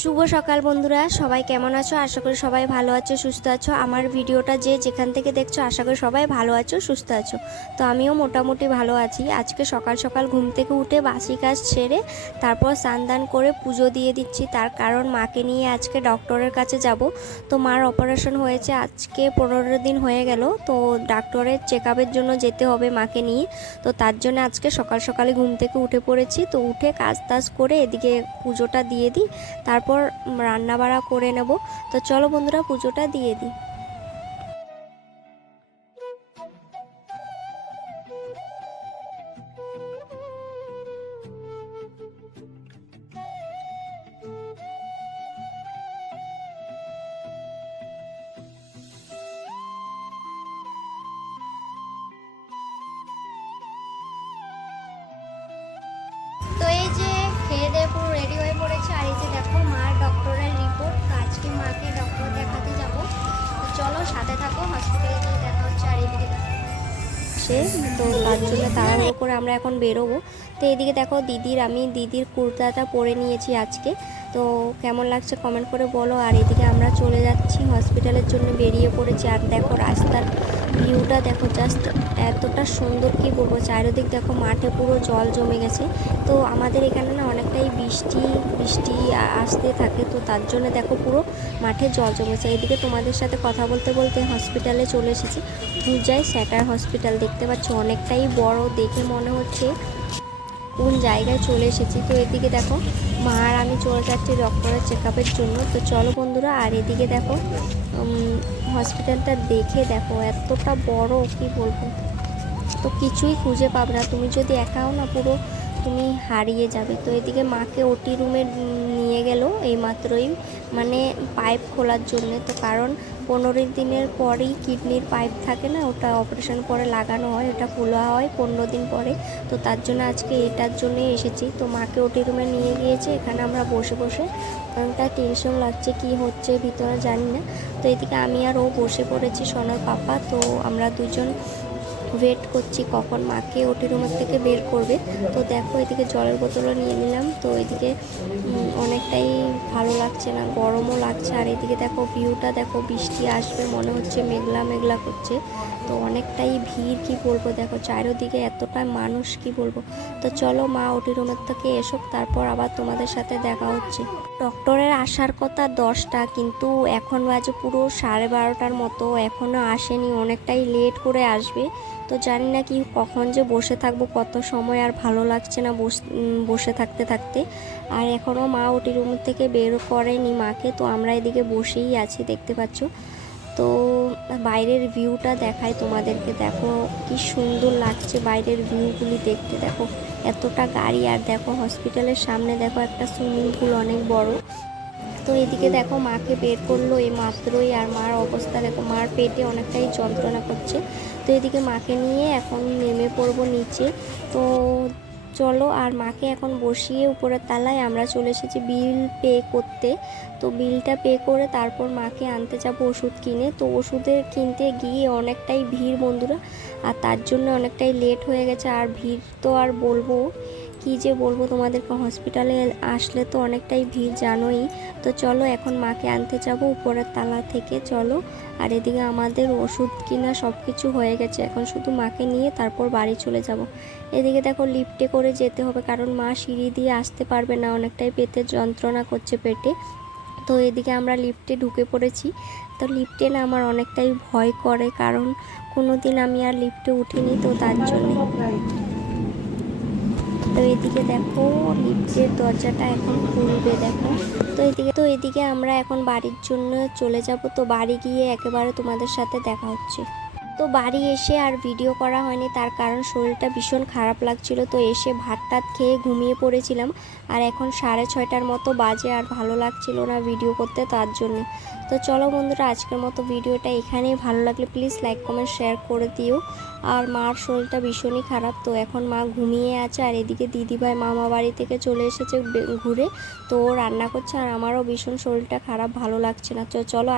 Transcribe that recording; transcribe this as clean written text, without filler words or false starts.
শুভ সকাল বন্ধুরা, সবাই কেমন আছো? আশা করি সবাই ভালো আছো, সুস্থ আছো। আমার ভিডিওটা যে যেখান থেকে দেখছো আশা করি সবাই ভালো আছো, সুস্থ আছো। তো আমিও মোটামুটি ভালো আছি। আজকে সকাল সকাল ঘুম থেকে উঠে বাসি কাজ সেরে তারপর স্নান দান করে পুজো দিয়ে দিচ্ছি। তার কারণ মাকে নিয়ে আজকে ডক্টরের কাছে যাব। তো মার অপারেশন হয়েছে আজকে 15 দিন হয়ে গেল। তো ডাক্তারের চেক আপের জন্য যেতে হবে মাকে নিয়ে। তো তার জন্য আজকে সকাল সকালে ঘুম থেকে উঠে পড়েছি। তো উঠে কাজ টাজ করে এদিকে পুজোটা দিয়ে দিই, তারপর রান্না বাড়া করে নেব। তো চলো বন্ধুরা পুজোটা দিয়ে দিই। তো এই যে খেয়ে দিয়ে পুরো রেডি হয়ে পড়েছে। আর এই যে দেখো মার ডক্টরের রিপোর্ট। আজকে মাকে ডক্টর দেখাতে যাব। তো চলো সাথে থাকো, হসপিটালে গিয়ে দেখা হচ্ছে। আর এইদিকে সে তো তার জন্য তাড়াহুড়ো করে আমরা এখন বেরোবো। তো এইদিকে দেখো আমি দিদির কুর্তাটা পরে নিয়েছি আজকে। তো কেমন লাগছে কমেন্ট করে বলো। আর এদিকে আমরা চলে যাচ্ছি হসপিটালের জন্য, বেরিয়ে পড়েছি। আর দেখো রাস্তার ভিউটা দেখো, জাস্ট এতটা সুন্দর কি বলবো। চারিদিক দেখো মাঠে পুরো জল জমে গেছে। তো আমাদের এখানে না অনেকটাই বৃষ্টি আসতে থাকে, তো তার জন্য দেখো পুরো মাঠে জল জমেছে। এইদিকে তোমাদের সাথে কথা বলতে বলতে হসপিটালে চলে এসেছি। পূজায় স্যাটার হসপিটাল দেখতে পাচ্ছ, অনেকটাই বড়, দেখে মনে হচ্ছে কোন জায়গায় চলে এসেছি। তো এদিকে দেখো মা আর আমি চলে যাচ্ছি ডক্টরের চেক আপের জন্য। তো চলো বন্ধুরা। আর এদিকে দেখো হসপিটালটা দেখে দেখো এতটা বড় কি বলবো। তো কিছুই খুঁজে পাবে না, তুমি যদি একাও না পুরো তুমি হারিয়ে যাবে। তো এদিকে মাকে ওটি রুমে নিয়ে গেল এইমাত্রই, মানে পাইপ খোলার জন্যে। তো কারণ 15 দিনের পরেই কিডনির পাইপ থাকে না, ওটা অপারেশন পরে লাগানো হয়, ওটা খোলা হয় 15 দিন পরে। তো তার জন্য আজকে এটার জন্যই এসেছি। তো মাকে ওটি রুমে নিয়ে গিয়েছে, এখানে আমরা বসে বসে তার টেনশন লাগছে কি হচ্ছে ভিতরে জানি না। তো এদিকে আমি আর ও বসে পড়েছি, সোনার পাপা। তো আমরা দুজন ওয়েট করছি কখন মাকে ওটি রুমের থেকে বের করবে। তো দেখো এদিকে জলের বোতলও নিয়ে নিলাম। তো এদিকে অনেকটাই ভালো লাগছে না, গরমও লাগছে। আর এদিকে দেখো ভিউটা দেখো, বৃষ্টি আসবে মনে হচ্ছে, মেঘলা মেঘলা করছে। তো অনেকটাই ভিড় কি বলবো, দেখো চারিদিকে এতটা মানুষ কি বলবো। তো চলো মা ওটি রুমের থেকে এসো, তারপর আবার তোমাদের সাথে দেখা হচ্ছে। ডক্টরের আসার কথা 10টা, কিন্তু এখন বাজে পুরো 12:30টার মতো, এখনও আসেনি, অনেকটাই লেট করে আসবে। তো জানি না কি কখন যে বসে থাকবো, কত সময়, আর ভালো লাগছে না বসে থাকতে থাকতে। আর এখনও মা ওটি রুম থেকে বের করেনি মাকে। তো আমরা এদিকে বসেই আছি, দেখতে পাচ্ছ। তো বাইরের ভিউটা দেখাই তোমাদেরকে, দেখো কি সুন্দর লাগছে বাইরের ভিউগুলি দেখতে। দেখো এতটা গাড়ি, আর দেখো হসপিটালের সামনে দেখো একটা সুইমিং পুল অনেক বড়। তো এদিকে দেখো মাকে বের করলো এই মাত্রই। আর মার অবস্থা দেখো, মার পেটে অনেকটাই যন্ত্রণা করছে। তো এদিকে মাকে নিয়ে এখন নেমে পড়বো নিচে। তো চলো। আর মাকে এখন বসিয়ে উপরের তলায় আমরা চলে এসেছি বিল পে করতে। তো বিলটা পে করে তারপর মাকে আনতে যাবো ওষুধ কিনে। তো ওষুধের কিনতে গিয়ে অনেকটাই ভিড় বন্ধুরা, আর তার জন্য অনেকটাই লেট হয়ে গেছে। আর ভিড় তো আর বলবো কি যে বলবো তোমাদেরকে, হসপিটালে আসলে তো অনেকটাই ভিড় জানোই। তো চলো এখন মাকে আনতে যাবো উপরের তলা থেকে, চলো। আর এদিকে আমাদের ওষুধ কিনা সব কিছু হয়ে গেছে, এখন শুধু মাকে নিয়ে তারপর বাড়ি চলে যাব। এদিকে দেখো লিফটে করে যেতে হবে, কারণ মা সিঁড়ি দিয়ে আসতে পারবে না, অনেকটাই পেটে যন্ত্রণা করছে পেটে। তো এদিকে আমরা লিফটে ঢুকে পড়েছি। তো লিফটে না আমার অনেকটাই ভয় করে, কারণ কোনো দিন আমি আর লিফটে উঠিনি, তো তার জন্য। তো এদিকে দেখো লিফটের দরজাটা এখন খুলবে দেখো। তো এদিকে আমরা এখন বাড়ির জন্য চলে যাব। তো বাড়ি গিয়ে একেবারে তোমাদের সাথে দেখা হচ্ছে। তো বাড়ি এসে আর ভিডিও করা হয়নি, তার কারণ শরীরটা ভীষণ খারাপ লাগছিল। তো এসে ভাত টাত খেয়ে ঘুমিয়ে পড়েছিলাম। আর এখন 6:30টার মতো বাজে, আর ভালো লাগছিল না ভিডিও করতে, তার জন্য। তো চলো বন্ধুরা, আজকের মতো ভিডিওটা এখানেই। ভালো লাগলে প্লিজ লাইক কমেন্ট শেয়ার করে দিও। আর মার শরীরটা ভীষণই খারাপ, তো এখন মা ঘুমিয়ে আছে। আর এদিকে দিদিভাই মামা বাড়ি থেকে চলে এসেছে ঘুরে, তো ও রান্না করছে। আর আমারও ভীষণ শরীরটা খারাপ, ভালো লাগছে না। তো চলো।